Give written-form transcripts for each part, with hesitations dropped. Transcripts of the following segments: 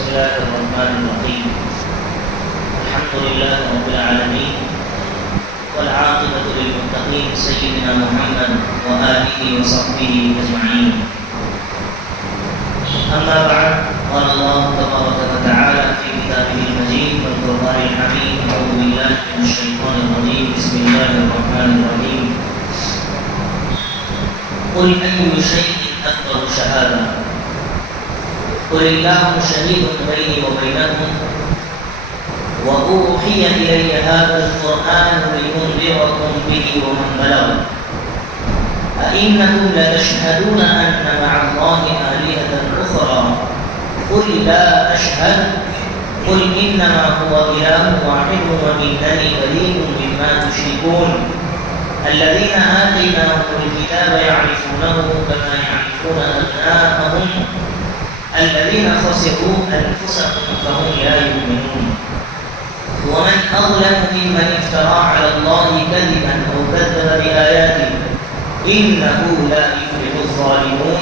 بسم الله الرحمن الرحيم. الحمد لله رب العالمين والعاقبة للمتقين سيدنا محمد وآله وصحبه أجمعين. أما بعد، قال الله تبارك وتعالى في كتابه المجيد والقرآن الحميد: أعوذ بالله من الشيطان الرجيم، بسم الله الرحمن الرحيم. قل أي شيء أكبر شهادة قل الله شهيد بيني وبينكم وأوحي إلي هذا القرآن لأنذركم به ومن بلغ أئنكم لتشهدون أن مع الله آلهة أخرى قل لا أشهد قل إنما هو إله واحد وإنني بريء مما تشركون الذين آتيناهم الكتاب يعرفونه كما يعرفون أبناءهم الذين خسروا أنفسهم فهم لا يؤمنون ومن أظلم ممن افترى على الله كذبا أو كذب بآياته إنه لا يفلح الظالمون.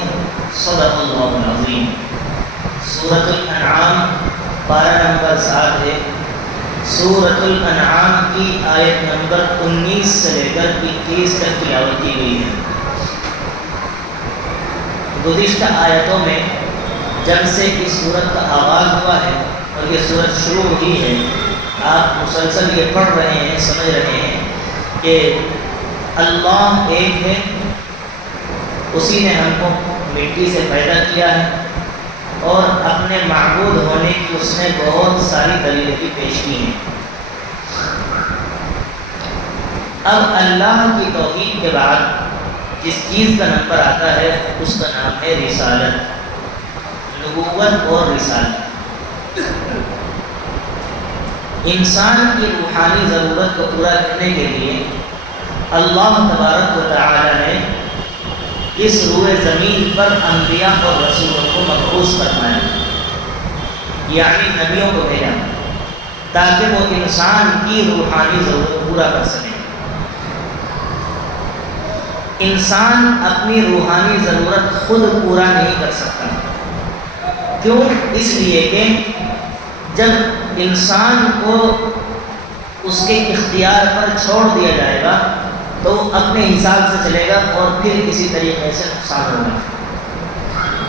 صدق الله العظيم. سورۃ الانعام پارہ نمبر 7 ہے. سورۃ الانعام کی آیت نمبر 19 سے لے کر 21 تک تلاوت کی گئی ہے. گزشتہ آیتوں میں جب سے اس سورت کا آغاز ہوا ہے اور یہ سورت شروع ہوئی ہے، آپ مسلسل یہ پڑھ رہے ہیں، سمجھ رہے ہیں کہ اللہ ایک ہے، اسی نے ہم کو مٹی سے پیدا کیا ہے اور اپنے معبود ہونے کی اس نے بہت ساری دلیلیں بھی پیش کی ہیں. اب اللہ کی توحید کے بعد جس چیز کا نمبر آتا ہے اس کا نام ہے رسالت، نبوت اور رسالت. انسان کی روحانی ضرورت کو پورا کرنے کے لیے اللہ تبارک و تعالی نے اس روئے زمین پر انبیاء اور رسولوں کو مبعوث فرمایا، یعنی نبیوں کو بھیجا تاکہ وہ انسان کی روحانی ضرورت پورا کر سکیں. انسان اپنی روحانی ضرورت خود پورا نہیں کر سکتا. کیوں؟ اس لیے کہ جب انسان کو اس کے اختیار پر چھوڑ دیا جائے گا تو اپنے حساب سے چلے گا اور پھر کسی طریقے سے نقصان ہوگا.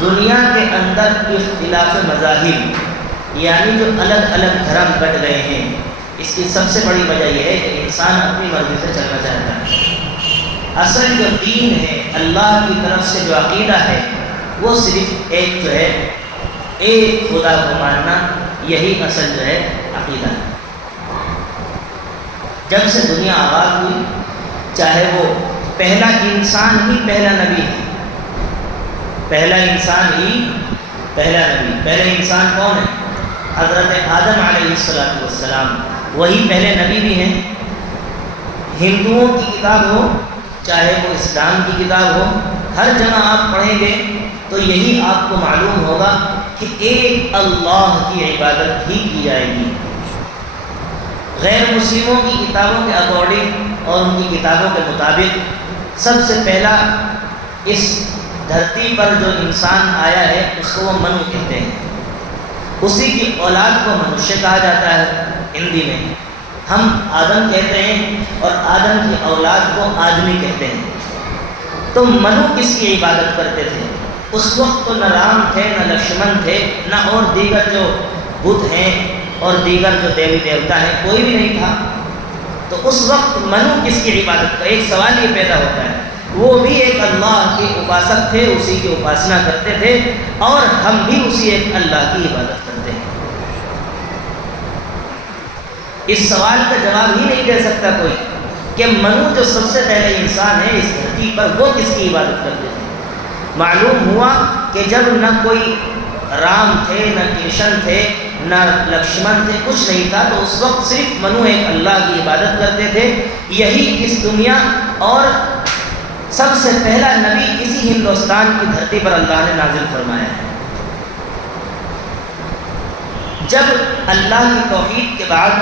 دنیا کے اندر اختلاف مذاہب یعنی جو الگ الگ دھرم بٹ گئے ہیں، اس کی سب سے بڑی وجہ یہ ہے کہ انسان اپنی مرضی سے چلنا چاہتا ہے. اصل جو دین ہے، اللہ کی طرف سے جو عقیدہ ہے، وہ صرف ایک جو ہے ایک خدا کو ماننا، یہی اصل جو ہے عقیدہ ہے. جب سے دنیا آباد ہوئی، چاہے وہ پہلا انسان ہی پہلا نبی ہے، پہلا انسان ہی پہلا نبی. پہلے انسان کون ہے؟ حضرت آدم علیہ السلام، وہی پہلے نبی بھی ہیں. ہندوؤں کی کتاب ہو چاہے وہ اسلام کی کتاب ہو، ہر جگہ آپ پڑھیں گے تو یہی آپ کو معلوم ہوگا کہ ایک اللہ کی عبادت ہی کی جائے گی. غیر مسلموں کی کتابوں کے اکارڈنگ اور ان کی کتابوں کے مطابق سب سے پہلا اس دھرتی پر جو انسان آیا ہے اس کو وہ منو کہتے ہیں. اسی کی اولاد کو منوشیہ کہا جاتا ہے ہندی میں. ہم آدم کہتے ہیں اور آدم کی اولاد کو آدمی کہتے ہیں. تو منو کس کی عبادت کرتے تھے؟ اس وقت تو نہ رام تھے، نہ لکشمن تھے، نہ اور دیگر جو بت ہیں اور دیگر جو دیوی دیوتا ہیں، کوئی بھی نہیں تھا. تو اس وقت منو کس کی عبادت کا ایک سوال یہ پیدا ہوتا ہے. وہ بھی ایک اللہ کے اپاسک تھے، اسی کی اپاسنا کرتے تھے، اور ہم بھی اسی ایک اللہ کی عبادت کرتے ہیں. اس سوال کا جواب ہی نہیں دے سکتا کوئی کہ منو جو سب سے پہلے انسان ہے اس دھرتی پر، وہ کس کی عبادت کرتے تھے. معلوم ہوا کہ جب نہ کوئی رام تھے، نہ کرشن تھے، نہ لکشمن تھے، کچھ نہیں تھا، تو اس وقت صرف منو ایک اللہ کی عبادت کرتے تھے. یہی اس دنیا اور سب سے پہلا نبی اسی ہندوستان کی دھرتی پر اللہ نے نازل فرمایا ہے. جب اللہ کی توحید کے بعد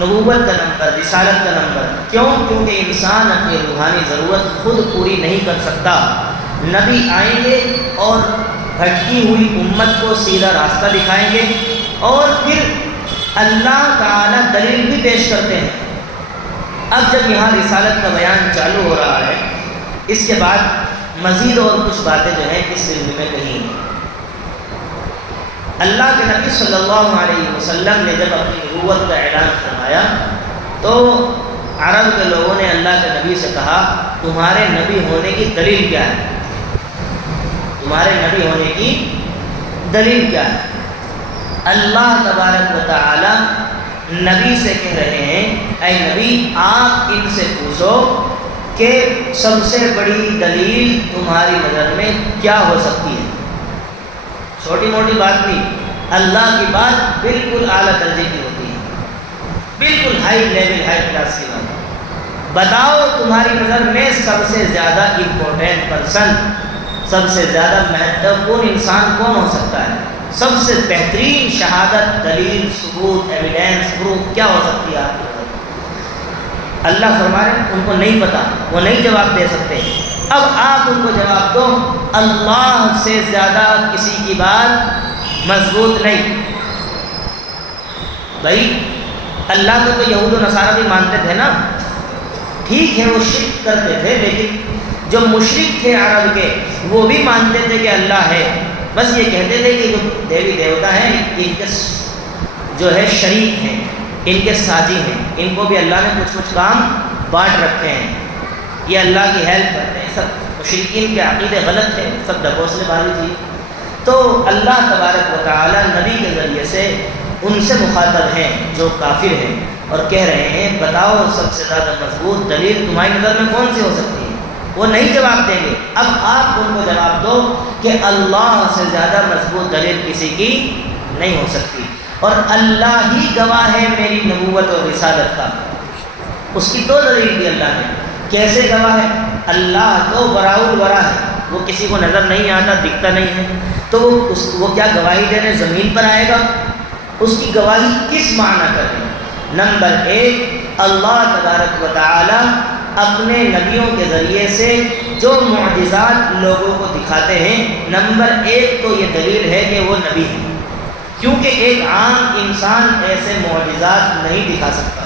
نبوت کا نمبر، رسالت کا نمبر. کیوں؟ کیونکہ انسان اپنی روحانی ضرورت خود پوری نہیں کر سکتا. نبی آئیں گے اور بھٹکی ہوئی امت کو سیدھا راستہ دکھائیں گے، اور پھر اللہ تعالیٰ دلیل بھی پیش کرتے ہیں۔ اب جب یہاں رسالت کا بیان چالو ہو رہا ہے، اس کے بعد مزید اور کچھ باتیں جو ہیں اس علم میں کہیں ہیں۔ اللہ کے نبی صلی اللہ علیہ وسلم نے جب اپنی نبوت کا اعلان فرمایا تو عرب کے لوگوں نے اللہ کے نبی سے کہا تمہارے نبی ہونے کی دلیل کیا ہے؟ تمہارے نبی ہونے کی دلیل کیا ہے؟ اللہ تبارک و تعالی نبی سے کہہ رہے ہیں اے نبی آپ ان سے پوچھو کہ سب سے بڑی دلیل تمہاری نظر میں کیا ہو سکتی ہے؟ چھوٹی موٹی بات نہیں، اللہ کی بات بالکل اعلیٰ درجے کی ہوتی ہے، بالکل ہائی لیول ہائی کلاس کی بات۔ بتاؤ تمہاری نظر میں سب سے زیادہ امپورٹنٹ پرسن، سب سے زیادہ مہتوپورن انسان کون ہو سکتا ہے؟ سب سے بہترین شہادت، دلیل، ثبوت، ایویڈینس، پروف کیا ہو سکتی ہے آپ کے پاس؟ اللہ فرما رہے ہیں ان کو نہیں پتا، وہ نہیں جواب دے سکتے۔ اب آپ ان کو جواب دو اللہ سے زیادہ کسی کی بات مضبوط نہیں۔ بھائی اللہ کو تو یہود و نصارہ بھی مانتے تھے نا، ٹھیک ہے وہ شرک کرتے تھے، لیکن جو مشرک تھے عرب کے وہ بھی مانتے تھے کہ اللہ ہے، بس یہ کہتے تھے کہ جو دیوی دیوتا ہیں ان کے جو ہے شریک ہیں، ان کے ساتھی ہیں، ان کو بھی اللہ نے کچھ کام بانٹ رکھے ہیں، یہ اللہ کی ہیلپ کرتے ہیں۔ سب مشرکین کے عقیدے غلط تھے، سب ڈھکوسلے بازی تھی۔ تو اللہ تبارک و تعالی نبی کے ذریعے سے ان سے مخاطب ہیں جو کافر ہیں اور کہہ رہے ہیں بتاؤ سب سے زیادہ مضبوط دلیل تمہاری نظر میں کون سی ہو سکتی ہے؟ وہ نہیں جواب دیں گے۔ اب آپ ان کو جواب دو کہ اللہ سے زیادہ مضبوط دلیل کسی کی نہیں ہو سکتی، اور اللہ ہی گواہ ہے میری نبوت اور رسالت کا۔ اس کی دو دلیل دی اللہ نے۔ کیسے گواہ ہے؟ اللہ تو براء الورا ہے، وہ کسی کو نظر نہیں آتا، دکھتا نہیں ہے، تو وہ کیا گواہی دینے زمین پر آئے گا؟ اس کی گواہی کس معنی کر ہے؟ نمبر ایک، اللہ تبارک و تعالی اپنے نبیوں کے ذریعے سے جو معجزات لوگوں کو دکھاتے ہیں، نمبر ایک تو یہ دلیل ہے کہ وہ نبی ہیں، کیونکہ ایک عام انسان ایسے معجزات نہیں دکھا سکتا۔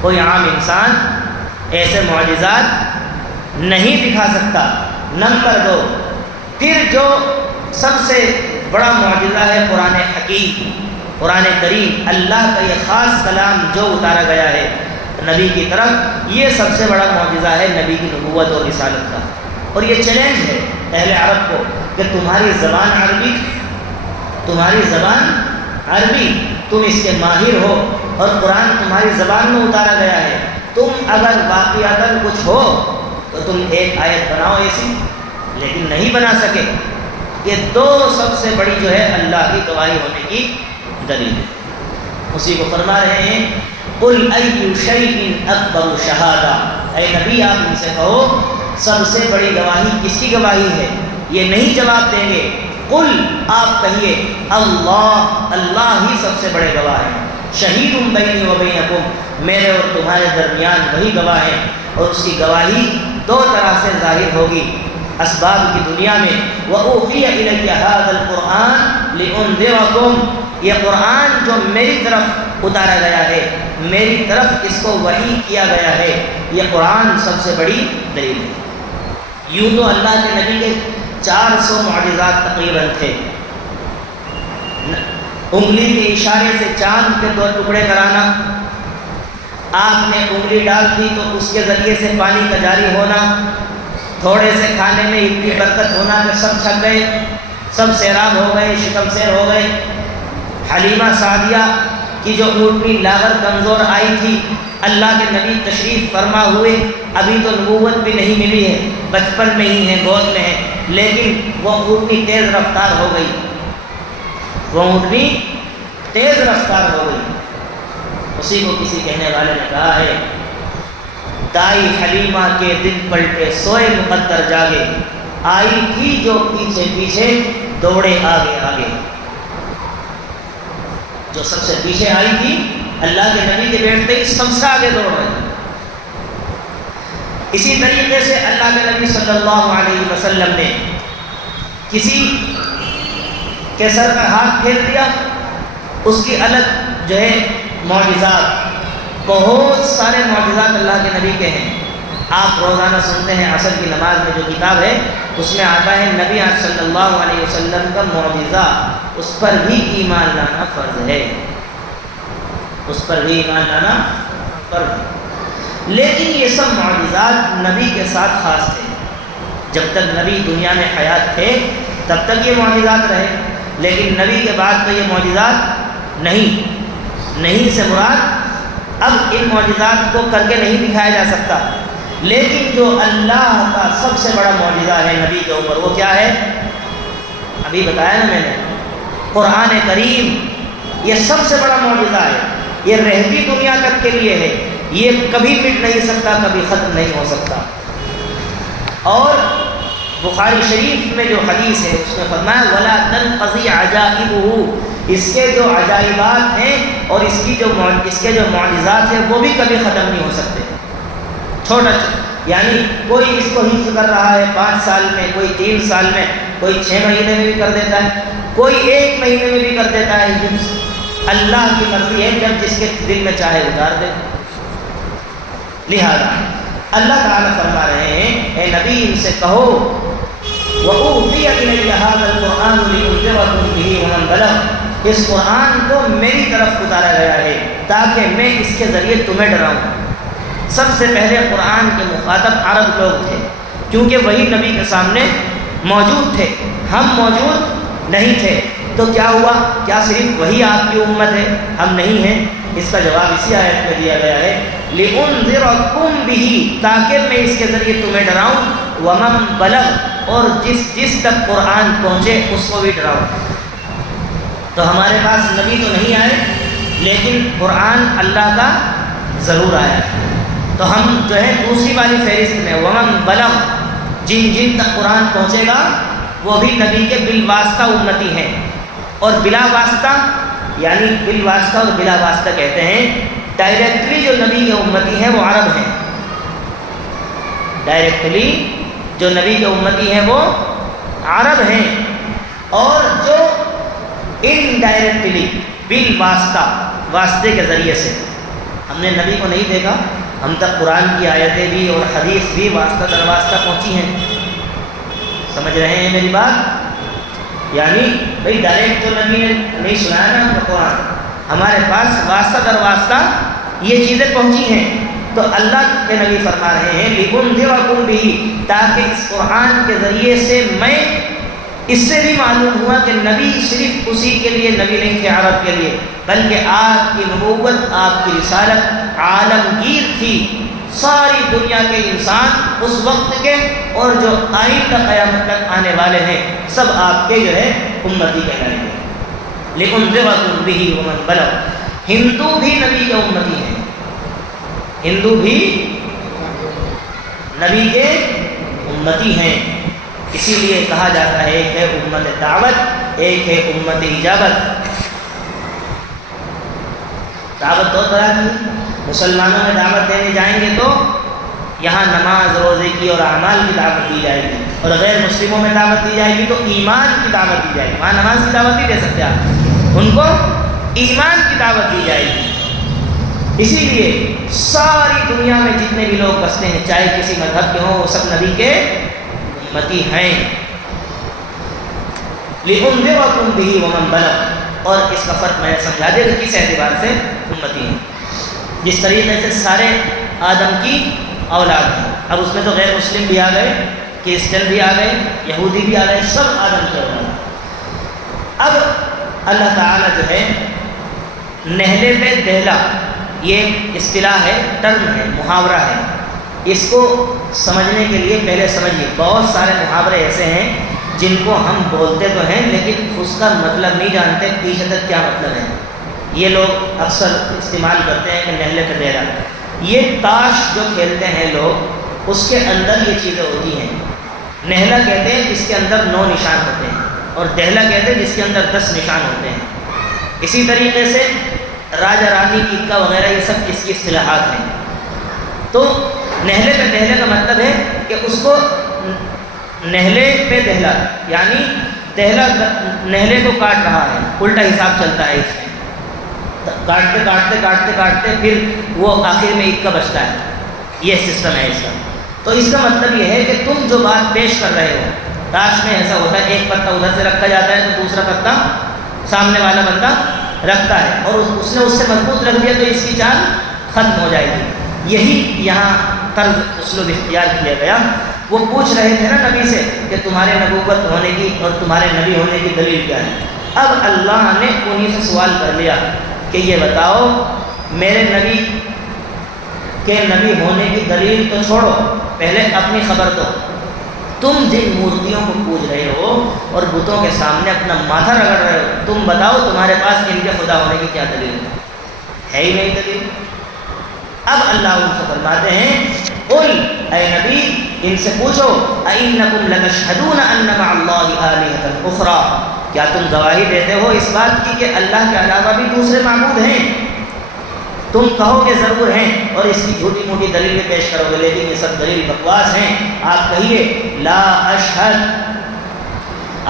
کوئی عام انسان ایسے معجزات نہیں دکھا سکتا۔ نمبر دو، پھر جو سب سے بڑا معجزہ ہے قرآن حکیم، قرآن کریم، اللہ کا یہ خاص کلام جو اتارا گیا ہے نبی کی طرف، یہ سب سے بڑا معجزہ ہے نبی کی نبوت اور رسالت کا۔ اور یہ چیلنج ہے اہل عرب کو کہ تمہاری زبان عربی، تمہاری زبان عربی، تم اس کے ماہر ہو اور قرآن تمہاری زبان میں اتارا گیا ہے، تم اگر واقعتاً کچھ ہو تو تم ایک آیت بناؤ ایسی، لیکن نہیں بنا سکے۔ یہ دو سب سے بڑی جو ہے اللہ کی گواہی ہونے کی دلیل ہے۔ اسی کو فرما رہے ہیں قُلْ أَيُّ شَيْءٍ أَكْبَرُ شَهَادَةً، اے نبی آپ ان سے کہو سب سے بڑی گواہی کس کی گواہی ہے؟ یہ نہیں جواب دیں گے۔ قل آپ کہیے اللہ، اللہ ہی سب سے بڑے گواہ ہیں۔ شہید بینی و بینکم، میرے اور تمہارے درمیان وہی گواہ ہے، اور اس کی گواہی دو طرح سے ظاہر ہوگی اسباب کی دنیا میں۔ وَأُوحِيَ إِلَيَّ هَذَا الْقُرْآنُ لِأُنذِرَكُمْ، یہ قرآن جو میری طرف اتارا گیا ہے، میری طرف اس کو وحی کیا گیا ہے، یہ قرآن سب سے بڑی دلیل ہے۔ یوں تو اللہ کے نبی کے 400 معجزات تقریباً تھے۔ انگلی کے اشارے سے چاند کے 2 ٹکڑے کرانا، آگ میں انگلی ڈال دی تو اس کے ذریعے سے پانی کا جاری ہونا، تھوڑے سے کھانے میں اتنی برکت ہونا کہ سب چھک گئے، سب سیراب ہو گئے، شکم سیر ہو گئے۔ حلیمہ سعدیہ کی جو اونٹنی لاغر کمزور آئی تھی، اللہ کے نبی تشریف فرما ہوئے، ابھی تو نبوت بھی نہیں ملی ہے، بچپن میں ہی ہے، گود میں ہے، لیکن وہ اونٹنی تیز رفتار ہو گئی، وہ اونٹنی تیز رفتار ہو گئی۔ اسی کو کسی کہنے والے نے کہا ہے دائی حلیمہ کے دن پلٹے سوئے مقدر جاگے، آئی تھی جو پیچھے پیچھے دوڑے آگے آگے۔ جو سب سے پیچھے آئی تھی اللہ کے نبی کے بیٹھتے ہی سب سے آگے دوڑ رہے تھے۔ اسی طریقے سے اللہ کے نبی صلی اللہ علیہ وسلم نے کسی کہ سر میں ہاتھ پھیر دیا، اس کی الگ جو ہے معجزات، بہت سارے معجزات اللہ کے نبی کے ہیں۔ آپ روزانہ سنتے ہیں عصر کی نماز میں جو کتاب ہے اس میں آتا ہے نبی صلی اللہ علیہ وسلم کا معجزہ، اس پر بھی ایمان لانا فرض ہے، اس پر بھی ایمان لانا فرض ہے۔ لیکن یہ سب معجزات نبی کے ساتھ خاص تھے، جب تک نبی دنیا میں حیات تھے تب تک یہ معجزات رہے، لیکن نبی کے بعد تو یہ معجزات نہیں سے مراد اب ان معجزات کو کر کے نہیں دکھایا جا سکتا، لیکن جو اللہ کا سب سے بڑا معجزہ ہے نبی کے اوپر وہ کیا ہے؟ ابھی بتایا نا میں نے، قرآن کریم یہ سب سے بڑا معجزہ ہے، یہ رہتی دنیا تک کے لیے ہے، یہ کبھی مٹ نہیں سکتا، کبھی ختم نہیں ہو سکتا۔ اور بخاری شریف میں جو حدیث ہے اس میں فرمایا وَلَا تَنْقَضِي عَجَائِبُهُ، اس کے جو عجائبات ہیں اور اس کے جو معجزات ہیں وہ بھی کبھی ختم نہیں ہو سکتے۔ چھوٹا یعنی کوئی اس کو حفظ کر رہا ہے 5 سال میں، کوئی 3 سال میں، کوئی 6 مہینے میں بھی کر دیتا ہے، کوئی 1 مہینے میں بھی کر دیتا ہے حفظ، اللہ کی مرضی ہے، جب جس کے دل میں چاہے اتار دے۔ لہذا اللہ تعالیٰ فرما رہے ہیں اے نبی ان سے کہو وَأُوحِيَ إِلَيَّ هَذَا الْقُرْآنُ لِأُنذِرَكُم بِهِ وَمَن بَلَغَ، اس قرآن کو میری طرف اتارا گیا ہے تاکہ میں اس کے ذریعے تمہیں ڈراؤں۔ سب سے پہلے قرآن کے مخاطب عرب لوگ تھے، کیونکہ وہی نبی کے سامنے موجود تھے، ہم موجود نہیں تھے، تو کیا ہوا؟ کیا صرف وہی آپ کی امت ہے، ہم نہیں ہیں؟ اس کا جواب اسی آیت میں دیا گیا ہے لِأُنذِرَكُم بِهِ، تاکہ میں اس کے ذریعے تمہیں ڈراؤں، وَمَن بَلَغَ، اور جس تک قرآن پہنچے اس کو بھی ڈراؤں۔ تو ہمارے پاس نبی تو نہیں آئے لیکن قرآن اللہ کا ضرور آیا، تو ہم جو ہے دوسری والی فہرست میں وَمَن بَلَغَ، جن تک قرآن پہنچے گا وہ بھی نبی کے بالواسطہ امتی ہیں، اور بلا واسطہ یعنی بالواسطہ اور بلا واسطہ کہتے ہیں، ڈائریکٹلی جو نبی کے امتی ہیں وہ عرب ہیں، ڈائریکٹلی جو نبی کے امتی ہیں وہ عرب ہیں، اور جو انڈائریکٹلی بالواسطہ، واسطے کے ذریعے سے، ہم نے نبی کو نہیں دیکھا، ہم تک قرآن کی آیتیں بھی اور حدیث بھی واسطہ در واسطہ پہنچی ہیں۔ سمجھ رہے ہیں میری بات؟ یعنی بھئی ڈائریکٹ تو نبی نے نہیں سنایا نا ہم کو قرآن، ہمارے پاس واسطہ در واسطہ یہ چیزیں پہنچی ہیں، تو اللہ کے نبی فرما رہے ہیں لِأُنذِرَكُم بِهِ، تاکہ اس قرآن کے ذریعے سے میں اس سے بھی معلوم ہوا کہ نبی صرف اسی کے لیے نبی نہیں تھے عرب کے لیے، بلکہ آپ کی نبوت، آپ کی رسالت عالمگیر تھی، ساری دنیا کے انسان اس وقت کے اور جو آئندہ قیامت تک آنے والے ہیں سب آپ کے جو ہے امتی کہلائیں گے۔ لِأُنذِرَكُم بِهِ وَمَن بَلَغَ، ہندو بھی نبی کے امتی ہیں، ہندو بھی نبی کے امتی ہیں، اسی لیے کہا جاتا ہے ایک ہے امت دعوت، ایک ہے امت اجابت۔ دعوت دو طرح کی، مسلمانوں میں دعوت دینے جائیں گے تو یہاں نماز روزے کی اور اعمال کی دعوت دی جائے گی، اور غیر مسلموں میں دعوت دی جائے گی تو ایمان کی دعوت دی جائے گی، وہاں نماز کی دعوت نہیں دے سکتے آپ، ان کو ایمان کی دعوت دی جائے گی۔ اسی لیے ساری دنیا میں جتنے بھی لوگ بستے ہیں چاہے کسی مذہب کے ہوں وہ سب نبی کے امتی ہیں۔ لِأُنذِرَكُم بِهِ وَمَن بَلَغَ، اور اس کا فرق میں نے سمجھا دیا کہ کس اعتبار سے امتی ہیں، جس طریقے سے سارے آدم کی اولاد ہیں، اب اس میں تو غیر مسلم بھی آ گئے، کرسچن بھی آ گئے، یہودی بھی آ گئے، سب آدم کے اولاد۔ اب اللہ تعالیٰ جو ہے نہلے پہ دہلا، یہ اصطلاح ہے، ٹرم ہے، محاورہ ہے، اس کو سمجھنے کے لیے پہلے سمجھیے بہت سارے محاورے ایسے ہیں جن کو ہم بولتے تو ہیں لیکن اس کا مطلب نہیں جانتے پیچھے تک کیا مطلب ہے۔ یہ لوگ اکثر استعمال کرتے ہیں کہ نہلے پہ دہلا، یہ تاش جو کھیلتے ہیں لوگ اس کے اندر یہ چیزیں ہوتی ہیں، نہلا کہتے ہیں جس کے اندر 9 نشان ہوتے ہیں، اور دہلا کہتے ہیں جس کے اندر 10 نشان ہوتے ہیں۔ اسی طریقے سے راجا رانی اکا وغیرہ یہ سب اس کی اصطلاحات ہیں۔ تو نہلے پہ دہلے کا مطلب ہے کہ اس کو نہلے پہ دہلا، یعنی تہلا نہلے کو کاٹ رہا ہے، الٹا حساب چلتا ہے اس میں، کاٹتے کاٹتے کاٹتے کاٹتے پھر وہ آخر میں ایک کا بچتا ہے، یہ سسٹم ہے اس کا۔ تو اس کا مطلب یہ ہے کہ تم جو بات پیش کر رہے ہو، تاش میں ایسا ہوتا ہے ایک پتا ادھر سے رکھا جاتا ہے تو دوسرا پتا سامنے والا بندہ رکھتا ہے، اور اس نے اس سے مضبوط رکھ دیا تو اس کی چال ختم ہو جائے گی۔ یہی یہاں طرز اسلوب اختیار کیا گیا۔ وہ پوچھ رہے تھے نا نبی سے کہ تمہارے نبوت ہونے کی اور تمہارے نبی ہونے کی دلیل کیا ہے۔ اب اللہ نے انہی سے سوال کر لیا کہ یہ بتاؤ میرے نبی کے نبی ہونے کی دلیل تو چھوڑو، پہلے اپنی خبر دو۔ تم جن مورتیوں کو پوج رہے ہو اور بتوں کے سامنے اپنا ماتھا رگڑ رہے ہو، تم بتاؤ تمہارے پاس ان کے خدا ہونے کی کیا دلیل ہے؟ ہی نہیں دلیل۔ اب اللہ ان سے فرماتے ہیں قل اے نبی ان سے پوچھو اَإِنَّكُمْ لَتَشْهَدُونَ أَنَّ مَعَ اللَّهِ آلِهَةً أُخْرَىٰ، کیا تم گواہی دیتے ہو اس بات کی کہ اللہ کے علاوہ بھی دوسرے معبود ہیں؟ تم کہو کہ ضرور ہیں اور اس کی جھوٹی موٹی دلیل بھی پیش کرو گے، لیکن یہ سب دلیل بکواس ہیں۔ آپ کہیے لا اشہد،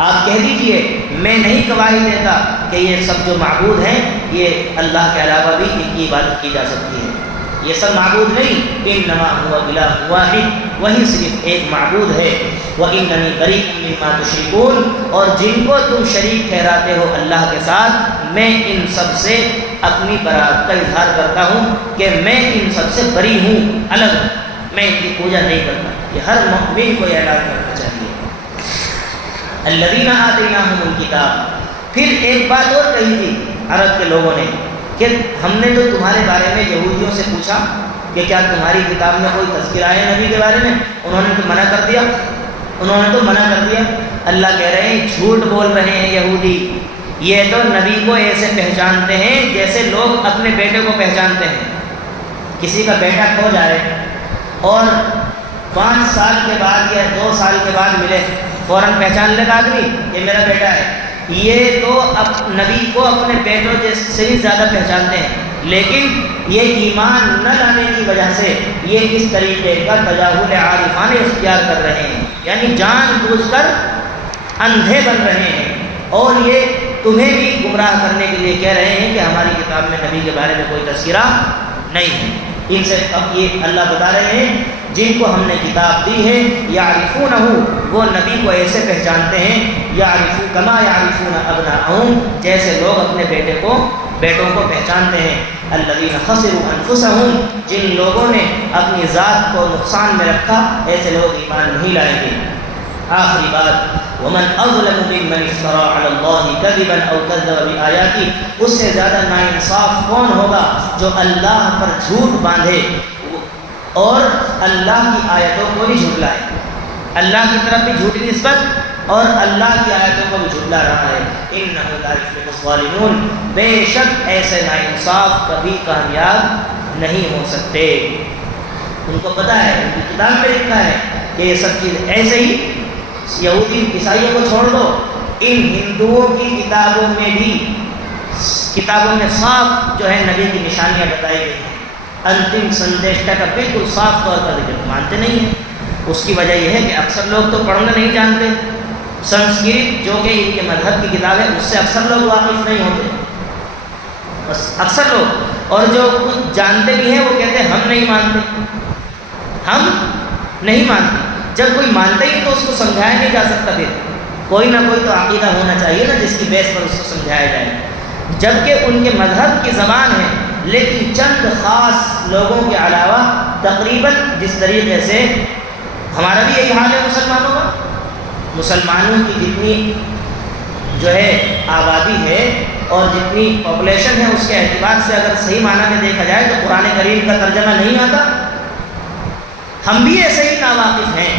آپ کہہ دیجئے میں نہیں گواہی دیتا کہ یہ سب جو معبود ہیں یہ اللہ کے علاوہ بھی ان کی عبادت کی جا سکتی ہے، یہ سب معبود نہیں، انما هو الہ واحد، وہی صرف ایک معبود ہے، واننی بریء مما تشرکون، اور جن کو تم شریک ٹھہراتے ہو اللہ کے ساتھ میں ان سب سے اپنی برات کا اظہار کرتا ہوں کہ میں ان سب سے بری ہوں، الگ ہوں، میں ان کی پوجا نہیں کرتا۔ یہ ہر مومن کو اعلان کرنا چاہیے۔ الذین آتیناہم الکتاب، پھر ایک بات اور کہی تھی عرب کے لوگوں نے کہ ہم نے تو تمہارے بارے میں یہودیوں سے پوچھا کہ کیا تمہاری کتاب میں کوئی تذکرہ ہے نبی کے بارے میں، انہوں نے تو منع کر دیا، انہوں نے تو منع کر دیا۔ اللہ کہہ رہے ہیں جھوٹ بول رہے ہیں یہودی، یہ تو نبی کو ایسے پہچانتے ہیں جیسے لوگ اپنے بیٹے کو پہچانتے ہیں۔ کسی کا بیٹا کھو جائے اور 5 سال کے بعد یا 2 سال کے بعد ملے، فوراً پہچان لے گا آدمی یہ میرا بیٹا ہے۔ یہ تو اب نبی کو اپنے بیٹوں سے ہی زیادہ پہچانتے ہیں، لیکن یہ ایمان نہ لانے کی وجہ سے یہ اس طریقے کا تجاہل عارفانہ اختیار کر رہے ہیں، یعنی جان بوجھ کر اندھے بن رہے ہیں، اور یہ تمہیں بھی گمراہ کرنے کے لیے کہہ رہے ہیں کہ ہماری کتاب میں نبی کے بارے میں کوئی تذکرہ نہیں ہے۔ ان سے اب یہ اللہ بتا رہے ہیں جن کو ہم نے کتاب دی ہے یعرفونہ، وہ نبی کو ایسے پہچانتے ہیں یعرفو کما یعرفون ابناءہم، جیسے لوگ اپنے بیٹوں کو پہچانتے ہیں۔ الذین خسروا انفسہم، جن لوگوں نے اپنی ذات کو نقصان میں رکھا ایسے لوگ ایمان نہیں لائیں گے۔ آخری بات ومن اظلم ممن افترى على الله كذبا او كذب بآياته، اس سے زیادہ ناانصاف کون ہوگا جو اللہ پر جھوٹ باندھے اور اللہ کی آیتوں کو بھی جھٹلائے، اللہ کی طرف بھی جھوٹی نسبت اور اللہ کی آیتوں کو بھی جھٹلا رہا ہے۔ انہ لا یفلح الظالمون، بے شک ایسے ناانصاف کبھی کامیاب نہیں ہو سکتے۔ ان کو پتہ ہے، ان کی کتاب میں لکھا ہے کہ یہ سب چیز ایسے ہی، یہودی عیسائیوں کو چھوڑ دو، ان ہندوؤں کی کتابوں میں بھی کتابوں میں صاف جو ہے نبی کی نشانیاں بتائی گئی ہیں، انتم سندیشتا کا بالکل صاف طور پر ذکر مانتے نہیں ہیں۔ اس کی وجہ یہ ہے کہ اکثر لوگ تو پڑھنا نہیں جانتے، سنسکرت جو کہ ان کے مذہب کی کتاب ہے اس سے اکثر لوگ واقف نہیں ہوتے، بس اکثر لوگ، اور جو کچھ جانتے بھی ہیں وہ کہتے ہیں ہم نہیں مانتے، ہم نہیں مانتے۔ جب کوئی مانتا ہی تو اس کو سمجھایا نہیں جا سکتا، پھر کوئی نہ کوئی تو عقیدہ ہونا چاہیے نا جس کی بیس پر اس کو سمجھایا جائے، جبکہ ان کے مذہب کی زبان ہے، لیکن چند خاص لوگوں کے علاوہ تقریباً جس طریقے سے ہمارا بھی یہی حال ہے مسلمانوں کا، مسلمانوں کی جتنی جو ہے آبادی ہے اور جتنی پاپولیشن ہے اس کے اعتبار سے اگر صحیح معنی میں دیکھا جائے تو قرآن کریم کا ترجمہ نہیں آتا۔ ہم بھی ایسے ہی ناواقف ہیں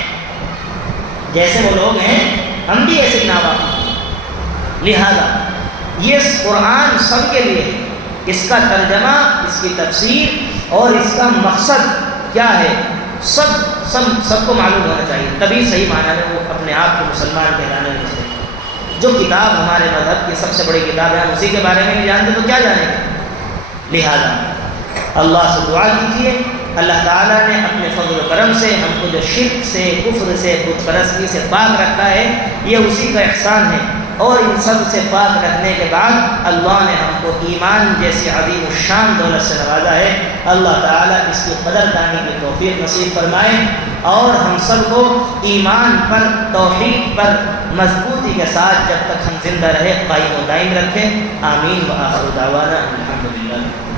جیسے وہ لوگ ہیں، ہم بھی ایسے ہی ناواقف ہیں، لہذا یہ قرآن سب کے لیے ہے، اس کا ترجمہ، اس کی تفسیر اور اس کا مقصد کیا ہے سب کو معلوم ہونا چاہیے، تبھی صحیح معنی میں وہ اپنے آپ کو مسلمان کہلانے لگتے ہیں۔ جو کتاب ہمارے مذہب کی سب سے بڑی کتاب ہے ہم اسی کے بارے میں نہیں جانتے تو کیا جانیں گے؟ لہذا اللہ سے دعا کیجیے اللہ تعالیٰ نے اپنے فضل و کرم سے ہم کو جو شرک سے، کفر سے، بت پرستی سے پاک رکھا ہے، یہ اسی کا احسان ہے۔ اور ان سب سے پاک رکھنے کے بعد اللہ نے ہم کو ایمان جیسی عظیم الشان دولت سے نوازا ہے۔ اللہ تعالیٰ اس کی قدر دانی کی توفیق نصیب فرمائے اور ہم سب کو ایمان پر، توحید پر مضبوطی کے ساتھ جب تک ہم زندہ رہے قائم و دائم رکھیں۔ آمین و آخر دعوانا الحمدللہ۔